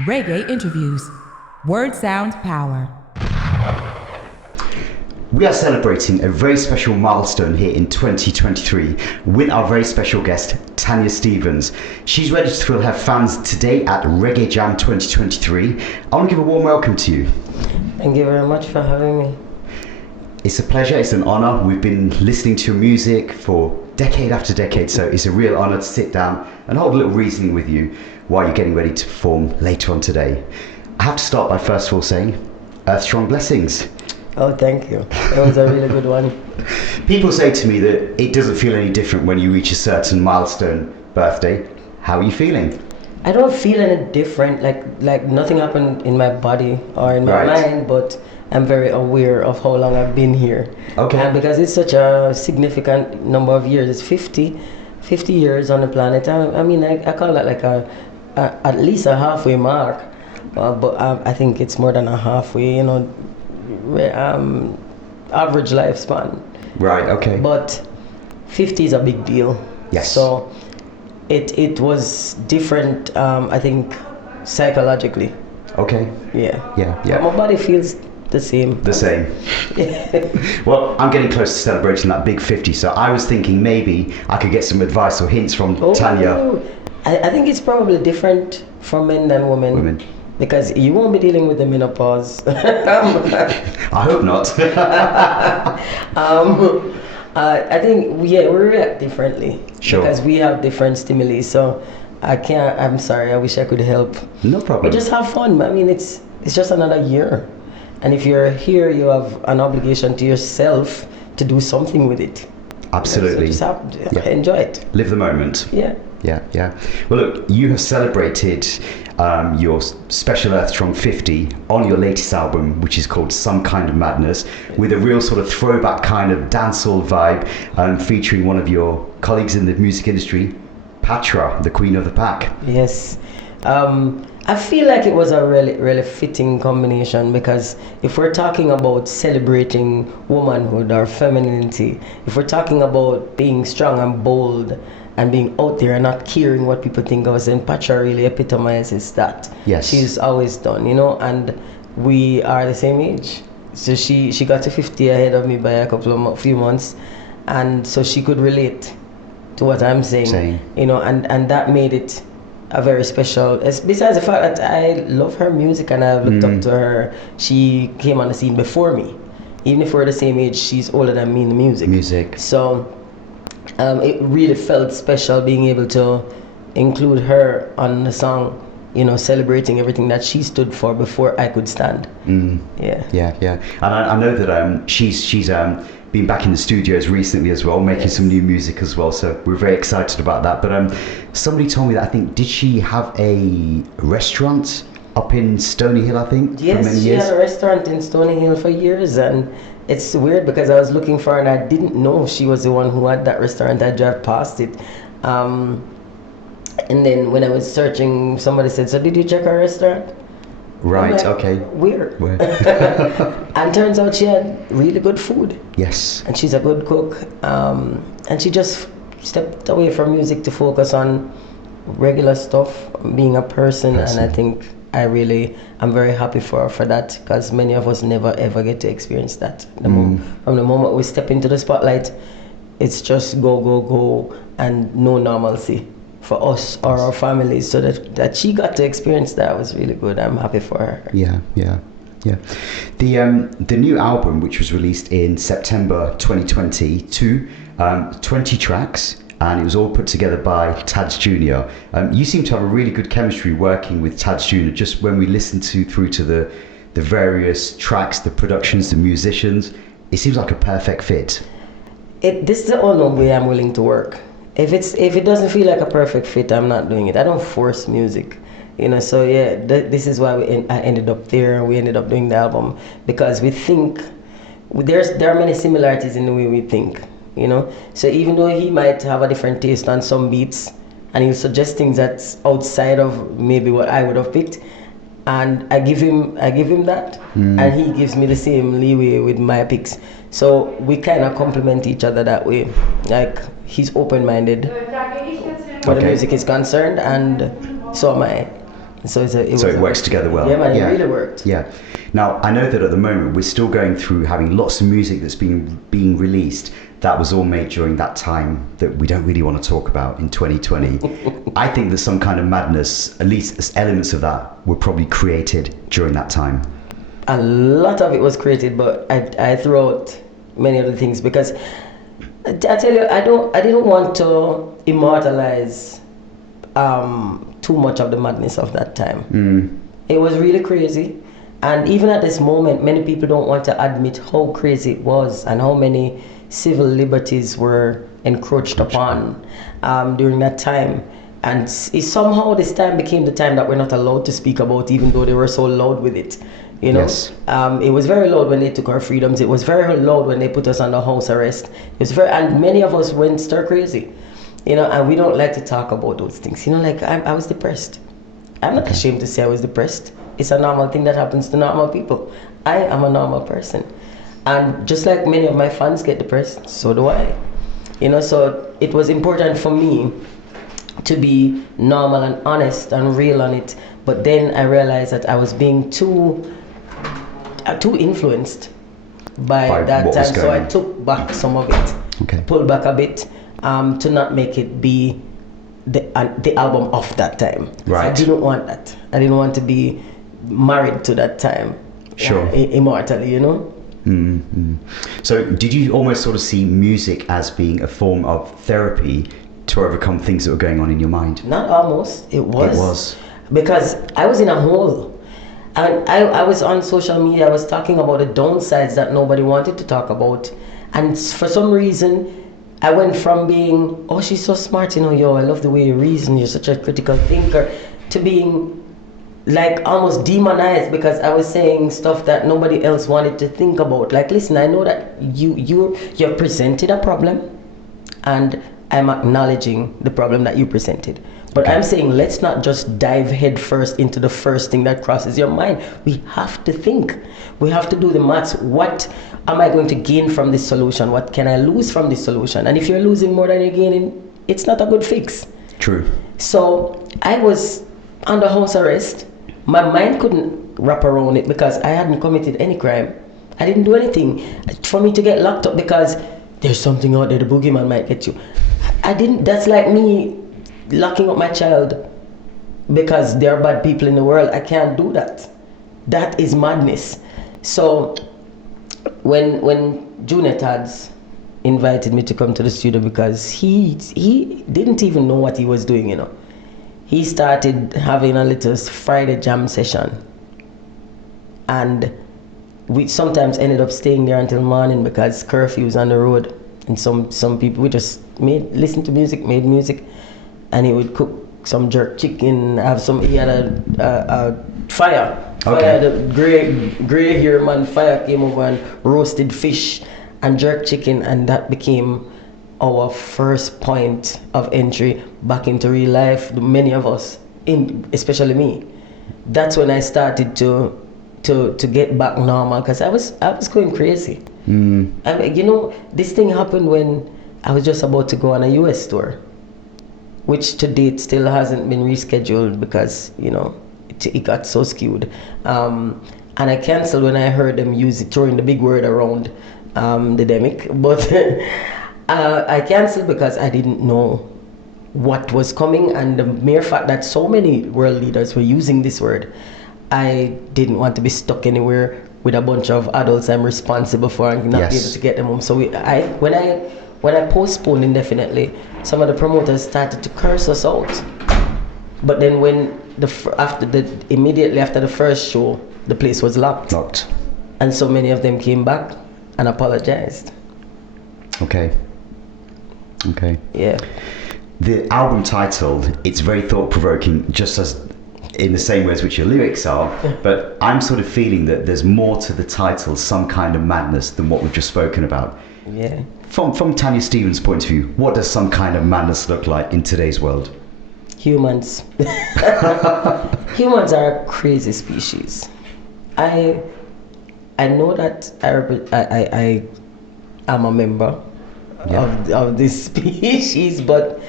Reggae interviews. Word sound power. We are celebrating a very special milestone here in 2023 with our very special guest, Tanya Stephens. She's ready to thrill her fans today at Reggae Jam 2023. I want to give a warm welcome to you. Thank you very much for having me. It's a pleasure, it's an honor. We've been listening to your music for decade after decade, so it's a real honor to sit down and hold a little reasoning with you while you're getting ready to perform later on today. I have to start by first of all saying, strong blessings. Oh, thank you. That was a really good one. People say to me that it doesn't feel any different when you reach a certain milestone birthday. How are you feeling? I don't feel any different, like nothing happened in my body or in my mind, but I'm very aware of how long I've been here. Okay. And because it's such a significant number of years, it's 50 years on the planet. I mean, I call that like at least a halfway mark, but I think it's more than a halfway, average lifespan. Right, okay. But 50 is a big deal. Yes. So it was different, I think, psychologically. Okay. Yeah. Yeah. But my body feels the same. The same. Well, I'm getting close to celebrating that big 50, so I was thinking maybe I could get some advice or hints from Tanya. I think it's probably different for men than women. Because you won't be dealing with the menopause. I hope not. I think, we react differently. Sure. Because we have different stimuli, so I'm sorry, I wish I could help. No problem. But just have fun. I mean, it's just another year. And if you're here, you have an obligation to yourself to do something with it. Absolutely. So just enjoy it. Live the moment. Yeah. Well, look, you have celebrated your Special Earth Strong 50 on your latest album, which is called Some Kind of Madness, with a real sort of throwback kind of dancehall vibe, featuring one of your colleagues in the music industry, Patra, the queen of the pack. Yes. I feel like it was a really, really fitting combination, because if we're talking about celebrating womanhood or femininity, if we're talking about being strong and bold and being out there and not caring what people think of us, and Patra really epitomizes that. Yes. She's always done, and we are the same age. So she got to 50 ahead of me by a few months, and so she could relate to what I'm saying. And that made it a very special, besides the fact that I love her music and I've looked up to her. She came on the scene before me. Even if we're the same age, she's older than me in the music. So it really felt special being able to include her on the song, celebrating everything that she stood for before I could stand. Yeah. And I know that she's been back in the studios recently as well, making some new music as well, so we're very excited about that. But somebody told me that, I think, did she have a restaurant up in Stony Hill, I think, for many years? Yes, she had a restaurant in Stony Hill for years, and it's weird because I was looking for her and I didn't know she was the one who had that restaurant. I drive past it. And then when I was searching, somebody said, "So did you check her restaurant?" Right, like, okay. Weird. And turns out she had really good food. Yes. And she's a good cook. And she just stepped away from music to focus on regular stuff, being a person. And I think I'm very happy for her for that, because many of us never ever get to experience that. From the moment we step into the spotlight, it's just go, and no normalcy for us or our families. So that she got to experience that was really good. I'm happy for her. Yeah. The new album, which was released in September 2022, 20 tracks, and it was all put together by Tad Jr. You seem to have a really good chemistry working with Tad Jr. Just when we listen through to the various tracks, the productions, the musicians, it seems like a perfect fit. This is the only way I'm willing to work. If it doesn't feel like a perfect fit, I'm not doing it. I don't force music, So this is why I ended up there. We ended up doing the album because we think there are many similarities in the way we think, So even though he might have a different taste on some beats, and he'll suggest things that's outside of maybe what I would have picked, and I give him that, and he gives me the same leeway with my picks. So we kind of complement each other that way. Like, he's open-minded where the music is concerned, and so am I. So it works together well. Yeah, man, it really worked. Yeah. Now, I know that at the moment we're still going through having lots of music that's being released that was all made during that time that we don't really want to talk about in 2020. I think that some kind of madness, at least elements of that, were probably created during that time. A lot of it was created, but I threw out many of the things because I tell you, I didn't want to immortalize too much of the madness of that time. It was really crazy, and even at this moment, many people don't want to admit how crazy it was and how many civil liberties were encroached upon during that time. And somehow this time became the time that we're not allowed to speak about, even though they were so loud with it. You know, yes. It was very loud when they took our freedoms. It was very loud when they put us under house arrest. It was and many of us went stir crazy. You know, and we don't like to talk about those things. You know, like I was depressed. I'm not ashamed to say I was depressed. It's a normal thing that happens to normal people. I am a normal person. And just like many of my fans get depressed, so do I. You know, so it was important for me to be normal and honest and real on it. But then I realized that I was being too influenced by that time. So I took back some of it, pulled back a bit to not make it be the album of that time. Right. I didn't want that. I didn't want to be married to that time. Sure. Immortally, you know? Mm-hmm. So did you almost sort of see music as being a form of therapy to overcome things that were going on in your mind? Not almost. It was. It was. Because I was in a hole. I was on social media. I was talking about the downsides that nobody wanted to talk about. And for some reason, I went from being, oh, she's so smart, you know, yo, I love the way you reason, you're such a critical thinker, to being like almost demonized because I was saying stuff that nobody else wanted to think about. Like, listen, I know that you've presented a problem, and I'm acknowledging the problem that you presented. But I'm saying, let's not just dive head first into the first thing that crosses your mind. We have to think. We have to do the maths. What am I going to gain from this solution? What can I lose from this solution? And if you're losing more than you're gaining, it's not a good fix. True. So I was under house arrest. My mind couldn't wrap around it because I hadn't committed any crime. I didn't do anything. For me to get locked up because there's something out there, the boogeyman might get you. I didn't. That's like me locking up my child because there are bad people in the world. I can't do that. That is madness. So when Junior Tads invited me to come to the studio, because he didn't even know what he was doing, you know. He started having a little Friday jam session, and we sometimes ended up staying there until morning because curfew was on the road. And some people, we just listened to music, made music, and he would cook some jerk chicken, he had a fire. Okay. The gray hair man fire came over and roasted fish and jerk chicken, and that became our first point of entry back into real life. Many of us, especially me, that's when I started to get back normal, because I was going crazy. I mean, you know, this thing happened when I was just about to go on a US tour, which to date still hasn't been rescheduled because, you know, it got so skewed. And I canceled when I heard them throwing the big word around, the demic. But I canceled because I didn't know what was coming, and the mere fact that so many world leaders were using this word, I didn't want to be stuck anywhere with a bunch of adults I'm responsible for and not be able to get them home. So when I postponed indefinitely, some of the promoters started to curse us out. But then when immediately after the first show, the place was locked. And so many of them came back and apologized. Okay. Yeah. The album title, it's very thought-provoking, just as in the same way as which your lyrics are, but I'm sort of feeling that there's more to the title, some kind of madness, than what we've just spoken about. Yeah. From Tanya Stephens' point of view, what does some kind of madness look like in today's world? Humans. Humans are a crazy species. I know that I am a member of this species, but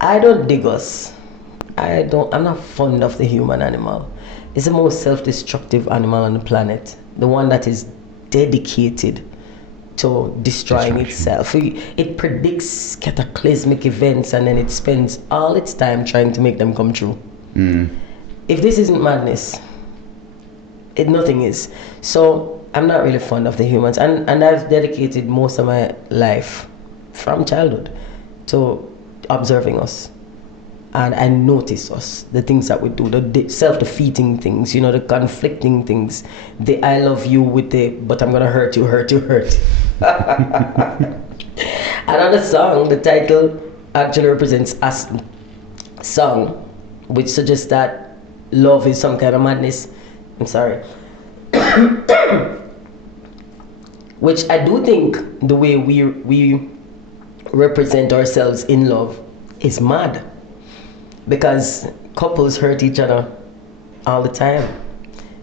I don't dig us. I'm not fond of the human animal. It's the most self-destructive animal on the planet. The one that is dedicated to destroying itself. It predicts cataclysmic events and then it spends all its time trying to make them come true. If this isn't madness, nothing is. So I'm not really fond of the humans, and I've dedicated most of my life from childhood to observing us. And I notice us, the things that we do, the self-defeating things, you know, the conflicting things, the I love you with the but I'm gonna hurt you. Another song, the title actually represents a song which suggests that love is some kind of madness. I'm sorry. Which I do think the way we represent ourselves in love is mad. Because couples hurt each other all the time.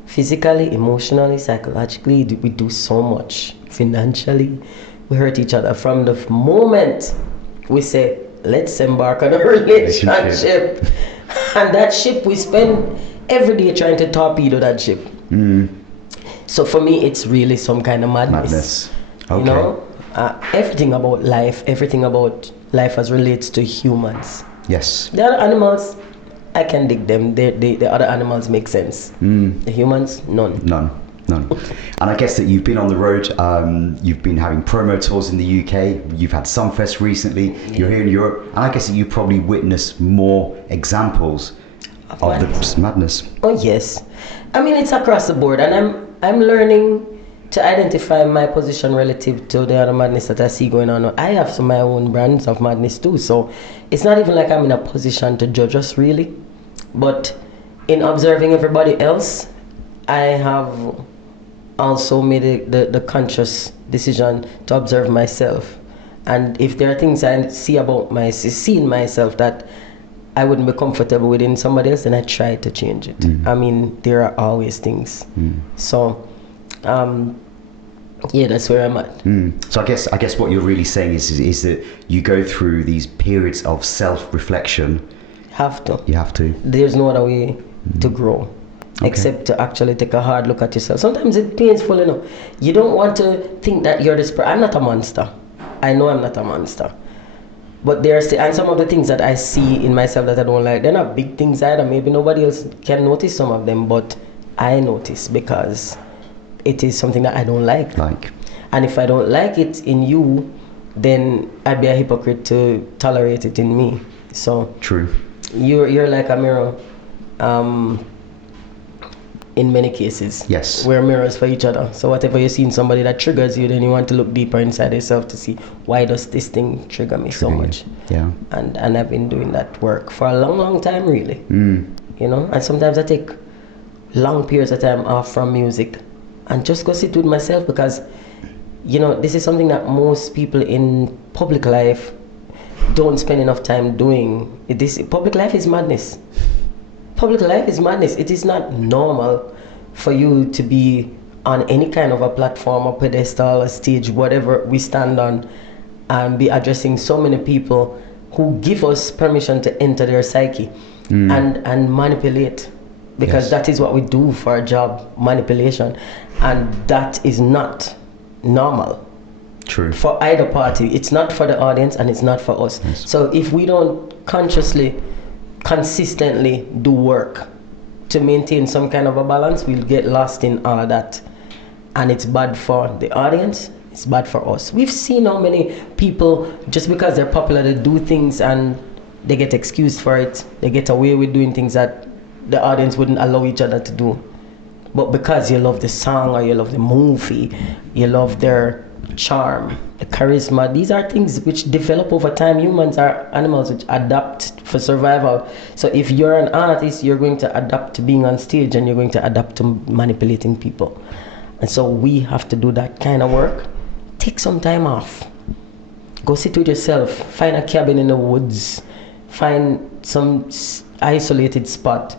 Physically, emotionally, psychologically, we do so much. Financially, we hurt each other from the moment we say, let's embark on a relationship. And that ship, we spend every day trying to torpedo that ship. So for me, it's really some kind of madness. Okay. You know, everything about life as relates to humans. Yes. The other animals, I can dig them. The other animals make sense. The humans, none. And I guess that you've been on the road, you've been having promo tours in the UK, you've had Sunfest recently, you're here in Europe, and I guess that you probably witnessed more examples of the madness. Oh yes. I mean, it's across the board, and I'm learning to identify my position relative to the other madness that I see going on. I have some of my own brands of madness too, so it's not even like I'm in a position to judge us really. But in observing everybody else, I have also made the conscious decision to observe myself. And if there are things I see in myself that I wouldn't be comfortable with in somebody else, then I try to change it. I mean, there are always things. So yeah, that's where I'm at. So I guess what you're really saying is that you go through these periods of self-reflection. You have to. There's no other way to grow except to actually take a hard look at yourself. Sometimes it's painful, you know. You don't want to think that you're this person. I'm not a monster. I know I'm not a monster. But and some of the things that I see in myself that I don't like, they're not big things either. Maybe nobody else can notice some of them, but I notice because it is something that I don't like. And if I don't like it in you, then I'd be a hypocrite to tolerate it in me. So true. You're like a mirror. In many cases, yes, we're mirrors for each other. So whatever you see in somebody that triggers you, then you want to look deeper inside yourself to see, why does this thing trigger me so much? Yeah. And I've been doing that work for a long time, really. You know, and sometimes I take long periods of time off from music and just go sit with myself, because you know, this is something that most people in public life don't spend enough time doing. Public life is madness. Public life is madness. It is not normal for you to be on any kind of a platform or pedestal or stage, whatever we stand on, and be addressing so many people who give us permission to enter their psyche and manipulate, because that is what we do for our job, manipulation, and that is not normal. True. For either party. It's not for the audience and it's not for us. So if we don't consistently do work to maintain some kind of a balance, we'll get lost in all of that, and it's bad for the audience, it's bad for us. We've seen how many people, just because they're popular, they do things and they get excused for it. They get away with doing things that the audience wouldn't allow each other to do, but because you love the song or you love the movie, you love their charm, the charisma, these are things which develop over time. Humans are animals which adapt for survival. So if you're an artist, you're going to adapt to being on stage, and you're going to adapt to manipulating people. And so we have to do that kind of work. Take some time off. Go sit with yourself. Find a cabin in the woods. Find some isolated spot.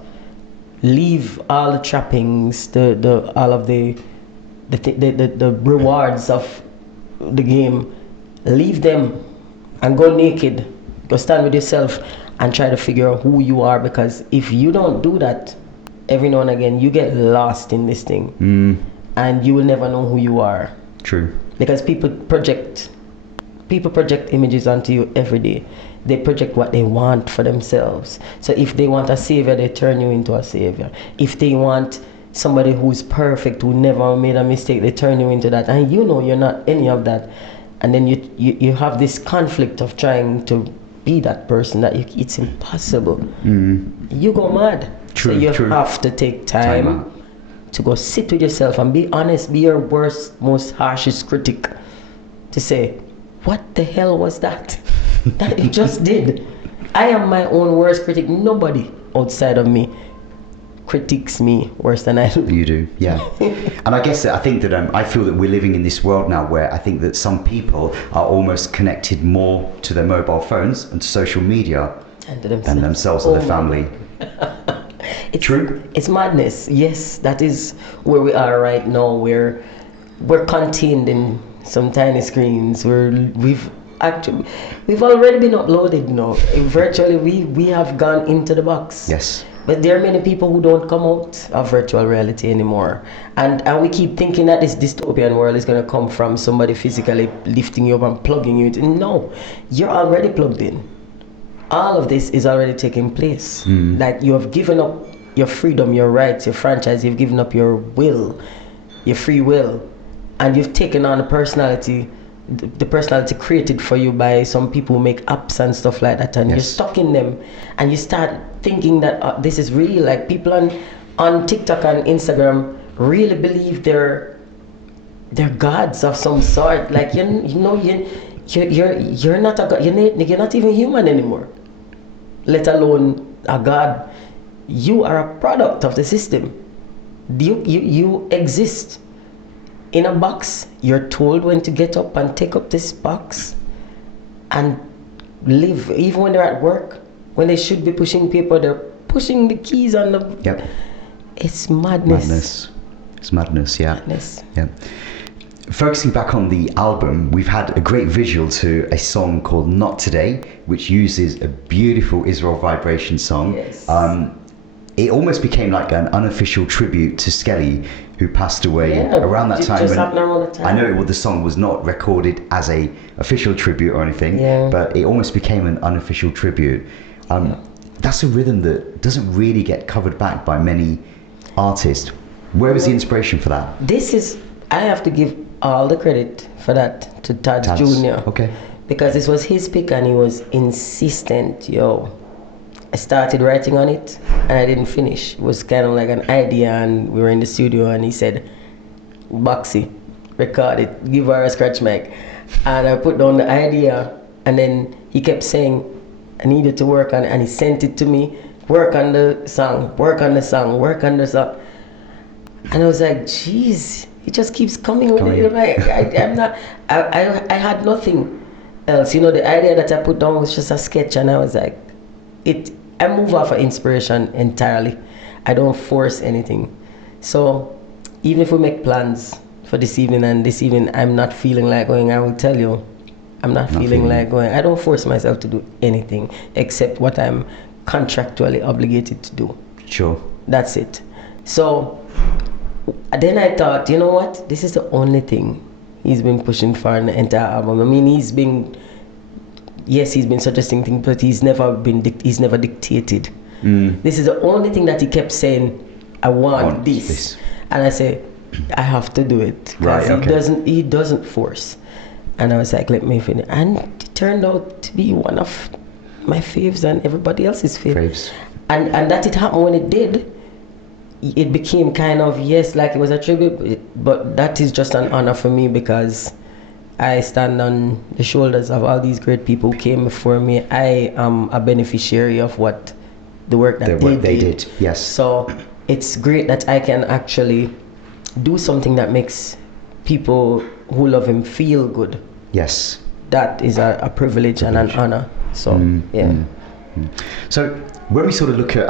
Leave all the trappings, all of the rewards of the game. Leave them and go naked. Go stand with yourself and try to figure out who you are, because if you don't do that, every now and again you get lost in this thing, and you will never know who you are. True. Because people project images onto you every day. They project what they want for themselves. So if they want a savior, they turn you into a savior. If they want somebody who's perfect, who never made a mistake, they turn you into that, and you know you're not any of that. And then you have this conflict of trying to be that person that it's impossible. You go mad. True, so you true. have to take time to go sit with yourself and be honest, be your worst, most harshest critic, to say, what the hell was that that you just did? I am my own worst critic. Nobody outside of me critiques me worse than I do. You do, yeah. And I guess I think that I feel that we're living in this world now where I think that some people are almost connected more to their mobile phones and to social media than themselves or their family. True. It's madness. Yes, that is where we are right now. We're contained in some tiny screens. We've already been uploaded now. Virtually, we have gone into the box. Yes. But there are many people who don't come out of virtual reality anymore. And we keep thinking that this dystopian world is going to come from somebody physically lifting you up and plugging you in. No, you're already plugged in. All of this is already taking place. Like, you have given up your freedom, your rights, your franchise. You've given up your will, your free will. And you've taken on a personality, the personality created for you by some people who make apps and stuff like that, and you're stuck in them, and you start thinking that this is real. Like, people on TikTok and Instagram really believe they're gods of some sort. Like, you're not a god. You're not even human anymore, let alone a god. You are a product of the system. You exist in a box. You're told when to get up and take up this box and live. Even when they're at work, when they should be pushing paper, they're pushing the keys on the... Yep. It's madness. It's madness, yeah. Madness. Yeah. Focusing back on the album, we've had a great visual to a song called Not Today, which uses a beautiful Israel Vibration song. Yes. It almost became like an unofficial tribute to Skelly, who passed away around that time. I know the song was not recorded as a official tribute or anything, but it almost became an unofficial tribute. That's a rhythm that doesn't really get covered back by many artists. Where was the inspiration for that? I have to give all the credit for that to Tad Jr. Okay. Because this was his pick and he was insistent. I started writing on it and I didn't finish. It was kind of like an idea, and we were in the studio and he said, Boxy, record it, give her a scratch mic. And I put down the idea, and then he kept saying I needed to work on it, and he sent it to me, work on the song. And I was like, geez, he just keeps coming with it. I had nothing else. The idea that I put down was just a sketch, and I was like, I move off of inspiration entirely. I don't force anything. So even if we make plans for this evening, and this evening I'm not feeling like going, I will tell you, I'm not feeling like going. I don't force myself to do anything except what I'm contractually obligated to do. Sure. That's it. So then I thought, you know what? This is the only thing he's been pushing for an entire album. I mean, he's been suggesting things, but he's never dictated. This is the only thing that he kept saying, I want this. And I say, I have to do it. Because he doesn't force. And I was like, let me finish. And it turned out to be one of my faves and everybody else's faves. And that it happened when it did, it became kind of, like it was a tribute, but that is just an honor for me, because I stand on the shoulders of all these great people who came before me. I am a beneficiary of the work that they did. Yes. So it's great that I can actually do something that makes people who love him feel good. Yes. That is a privilege and an honor. So, So when we sort of look at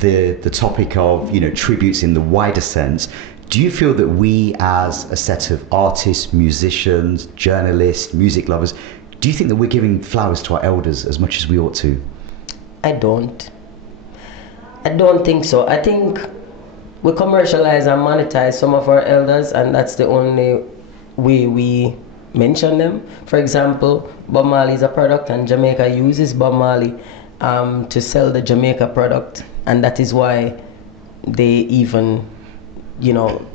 the topic of, tributes in the wider sense, do you feel that we as a set of artists, musicians, journalists, music lovers, do you think that we're giving flowers to our elders as much as we ought to? I don't think so. I think we commercialize and monetize some of our elders, and that's the only way we mention them. For example, Bob Marley is a product, and Jamaica uses Bob Marley to sell the Jamaica product, and that is why they even,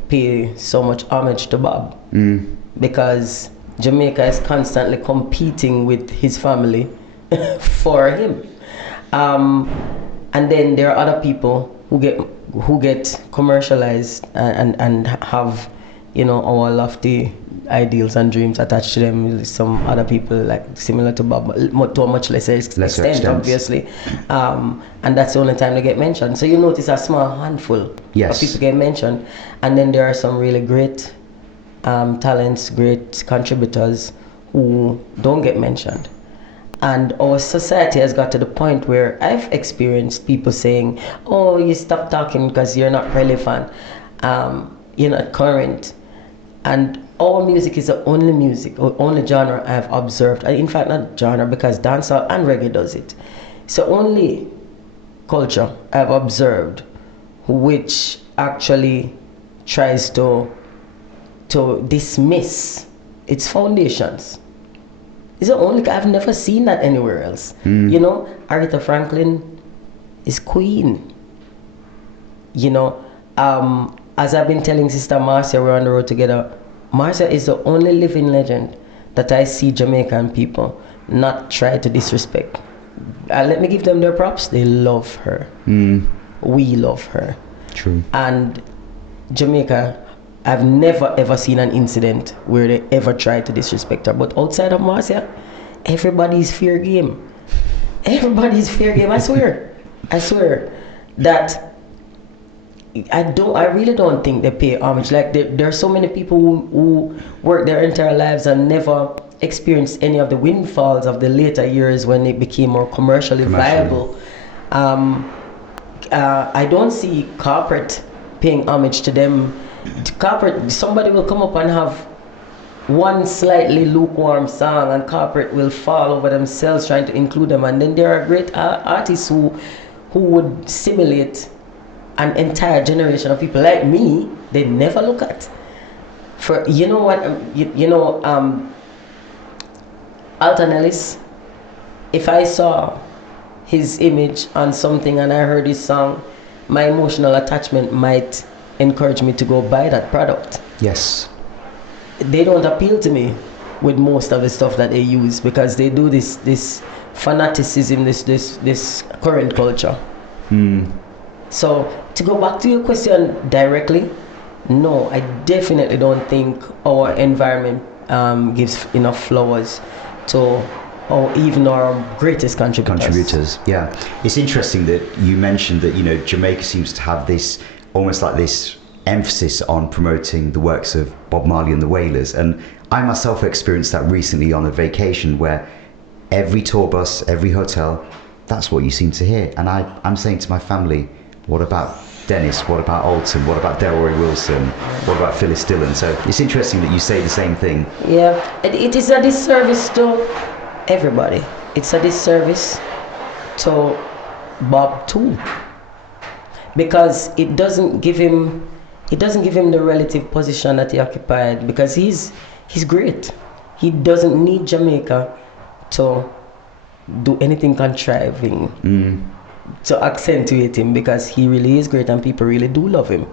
pay so much homage to Bob. Because Jamaica is constantly competing with his family for him. And then there are other people who get commercialized and have, our lofty ideals and dreams attached to them. Some other people like similar to Bob, to a much lesser extent, obviously. And that's the only time they get mentioned. So you notice a small handful of people get mentioned, and then there are some really great talents, great contributors who don't get mentioned. And our society has got to the point where I've experienced people saying, "Oh, you stop talking because you're not relevant, you're not current." And all music is the only music or only genre I've observed. In fact, not genre, because dancehall and reggae does it. It's the only culture I've observed which actually tries to dismiss its foundations. It's the only, I've never seen that anywhere else. Aretha Franklin is queen. As I've been telling Sister Marcia, we're on the road together, Marcia is the only living legend that I see Jamaican people not try to disrespect. Let me give them their props. They love her. We love her. True. And Jamaica, I've never ever seen an incident where they ever tried to disrespect her. But outside of Marcia, everybody's fair game. Everybody's fair game. I swear that I really don't think they pay homage. Like there are so many people who work their entire lives and never experienced any of the windfalls of the later years when it became more commercially viable. I don't see corporate paying homage to them. Corporate, somebody will come up and have one slightly lukewarm song, and corporate will fall over themselves trying to include them. And then there are great artists who would simulate an entire generation of people like me. They never look at. For Alton Ellis. If I saw his image on something and I heard his song, my emotional attachment might encourage me to go buy that product. Yes. They don't appeal to me with most of the stuff that they use, because they do this fanaticism, this current culture. So to go back to your question directly, no, I definitely don't think our environment gives enough flowers to even our greatest contributors. Yeah. It's interesting that you mentioned that Jamaica seems to have this almost like this emphasis on promoting the works of Bob Marley and the Wailers, and I myself experienced that recently on a vacation where every tour bus, every hotel, that's what you seem to hear. And I'm saying to my family, what about Dennis? What about Alton? What about Delroy Wilson? What about Phyllis Dillon? So it's interesting that you say the same thing. Yeah, it is a disservice to everybody. It's a disservice to Bob too, because it doesn't give him the relative position that he occupied, because he's great. He doesn't need Jamaica to do anything contriving to accentuate him, because he really is great and people really do love him.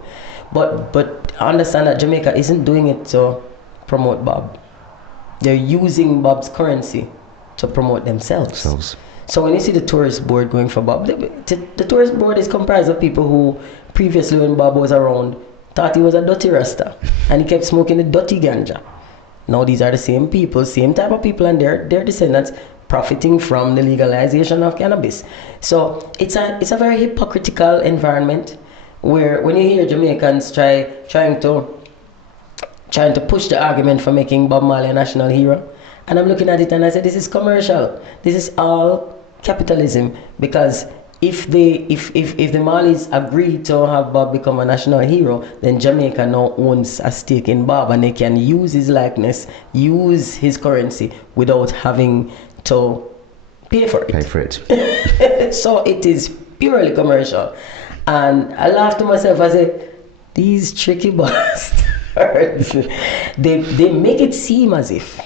But understand that Jamaica isn't doing it to promote Bob. They're using Bob's currency to promote themselves. So when you see the tourist board going for Bob, the tourist board is comprised of people who previously, when Bob was around, thought he was a dirty rasta and he kept smoking the dirty ganja. Now these are the same people, same type of people, and their descendants profiting from the legalization of cannabis. So it's a very hypocritical environment where when you hear Jamaicans trying to push the argument for making Bob Marley a national hero, and I'm looking at it and I said, this is commercial. This is all capitalism, because if the Marleys agree to have Bob become a national hero, then Jamaica now owns a stake in Bob, and they can use his likeness, use his currency without having to pay for it. Pay for it. So it is purely commercial. And I laughed to myself, I said, these tricky bastards, they make it seem as if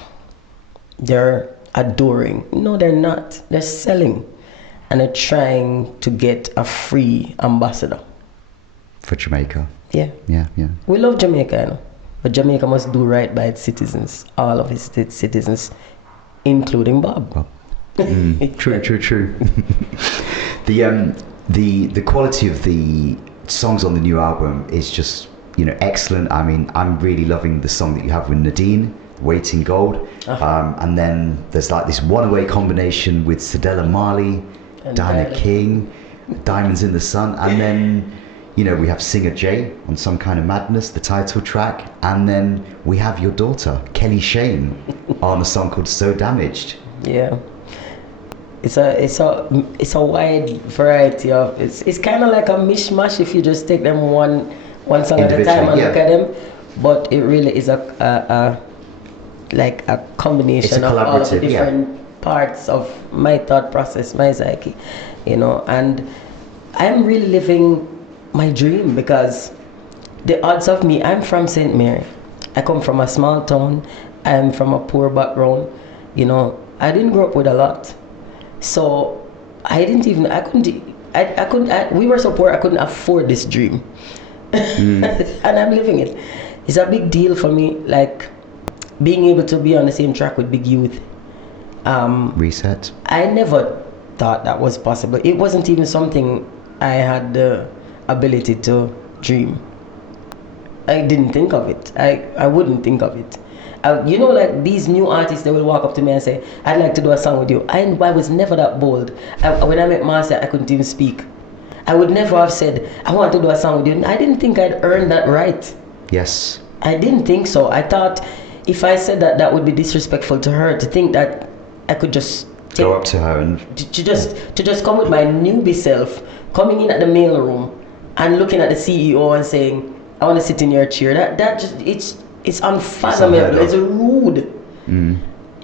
they're adoring. No, they're not. They're selling. And they're trying to get a free ambassador. For Jamaica. Yeah. Yeah. We love Jamaica, you know. But Jamaica must do right by its citizens, all of its citizens, including Bob. True. The quality of the songs on the new album is just, excellent. I mean, I'm really loving the song that you have with Nadine, Waiting Gold. And then there's like this one-way combination with Cedella Marley, Diana King, Diamonds in the Sun, and then we have Singer J on Some Kind of Madness, the title track, and then we have your daughter Kelly Shane on a song called So Damaged. Yeah, it's a wide variety of. It's kind of like a mishmash if you just take them one song at a time and look at them, but it really is a combination of all of the different parts of my thought process, my psyche, and I'm really living my dream, because the odds of me, I'm from St. Mary. I come from a small town. I'm from a poor background. I didn't grow up with a lot. So we were so poor I couldn't afford this dream. And I'm living it. It's a big deal for me, like being able to be on the same track with Big Youth. Reset. I never thought that was possible. It wasn't even something I had the ability to dream. I didn't think of it. I wouldn't think of it. Like these new artists, they will walk up to me and say, I'd like to do a song with you. I was never that bold. When I met Marcia, I couldn't even speak. I would never have said, I want to do a song with you. I didn't think I'd earned that right. Yes. I didn't think so. I thought if I said that would be disrespectful to her, to think that I could just go up to her and to just come with my newbie self, coming in at the mailroom and looking at the CEO and saying, I want to sit in your chair. That just it's unfathomable. It's rude.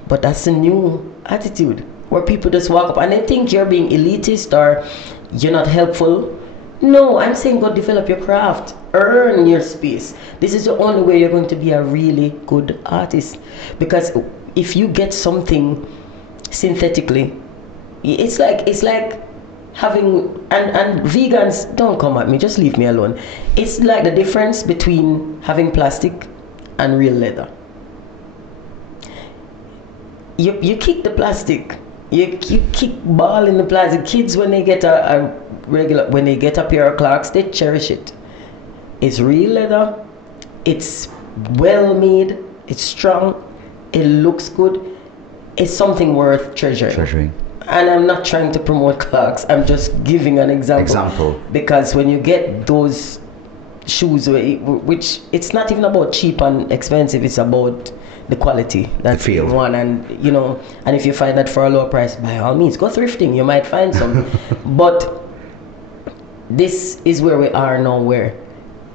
But that's a new attitude where people just walk up and they think you're being elitist or you're not helpful. No, I'm saying go develop your craft. Earn your space. This is the only way you're going to be a really good artist. Because if you get something synthetically, it's like having and vegans, don't come at me, just leave me alone. It's like the difference between having plastic and real leather. You kick the plastic, you kick ball in the plastic. Kids, when they get when they get a pair of Clarks, they cherish it. It's real leather, it's well made, it's strong, it looks good, it's something worth treasuring. And I'm not trying to promote Clarks, I'm just giving an example. Because when you get those shoes, which it's not even about cheap and expensive, it's about the quality that's the one. And and if you find that for a lower price, by all means go thrifting, you might find some. But this is where we are now, where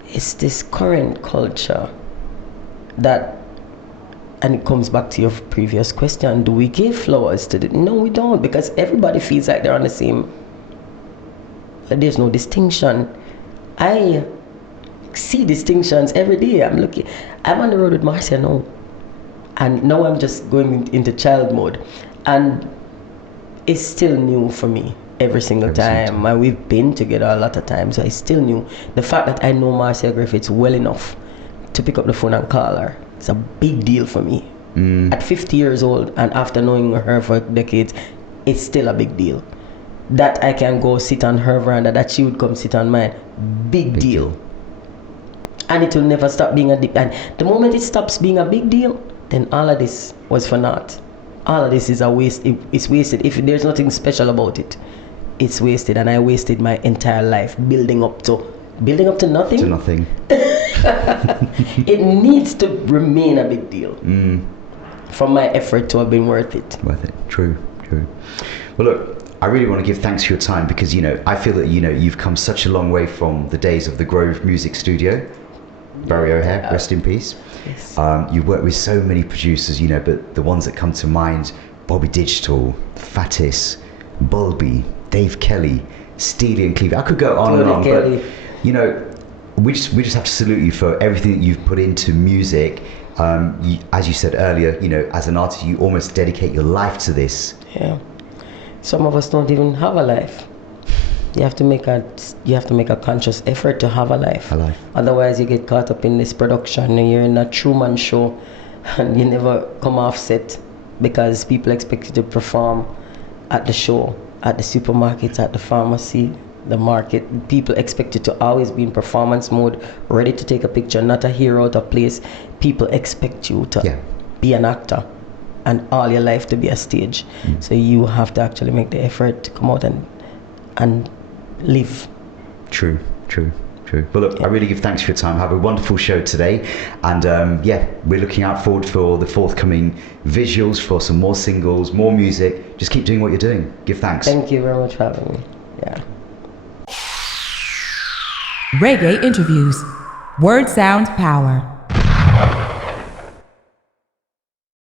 it's this current culture that, and it comes back to your previous question, do we give flowers to the... No, we don't, because everybody feels like they're on the same... There's no distinction. I see distinctions every day. I'm on the road with Marcia now, and now I'm just going into child mode, and it's still new for me every single time. And we've been together a lot of times, so it's still new. The fact that I know Marcia Griffiths well enough to pick up the phone and call her, it's a big deal for me. At 50 years old, and after knowing her for decades, it's still a big deal. That I can go sit on her veranda, that she would come sit on mine, big deal. And it will never stop being and the moment it stops being a big deal, then all of this was for naught. All of this is a waste. It's wasted. If there's nothing special about it, it's wasted. And I wasted my entire life building up to nothing. It needs to remain a big deal for my effort to have been worth it. True. Well, look, I really want to give thanks for your time, because I feel that you've come such a long way from the days of the Grove Music Studio. Barry O'Hare, rest in peace. Yes. You worked with so many producers, but the ones that come to mind Bobby Digital, Fatis, Bulby, Dave Kelly, Steely and Cleve. I could go on and on, but you know, we just have to salute you for everything that you've put into music. As you said earlier, you know, as an artist, you almost dedicate your life to this. Yeah. Some of us don't even have a life. You have to make a conscious effort to have a life. Otherwise, you get caught up in this production and you're in a Truman show and you never come off set because people expect you to perform at the show, at the supermarkets, at the pharmacy, the market. People expect you to always be in performance mode, ready to take a picture, not a hero out of place. People expect you to be an actor and all your life to be a stage. So you have to actually make the effort to come out and live. True. Well, look, I really give thanks for your time. Have a wonderful show today. And we're looking out forward for the forthcoming visuals, for some more singles, more music. Just keep doing what you're doing. Give thanks. Thank you very much for having me. Yeah. Reggae interviews. Word sound power.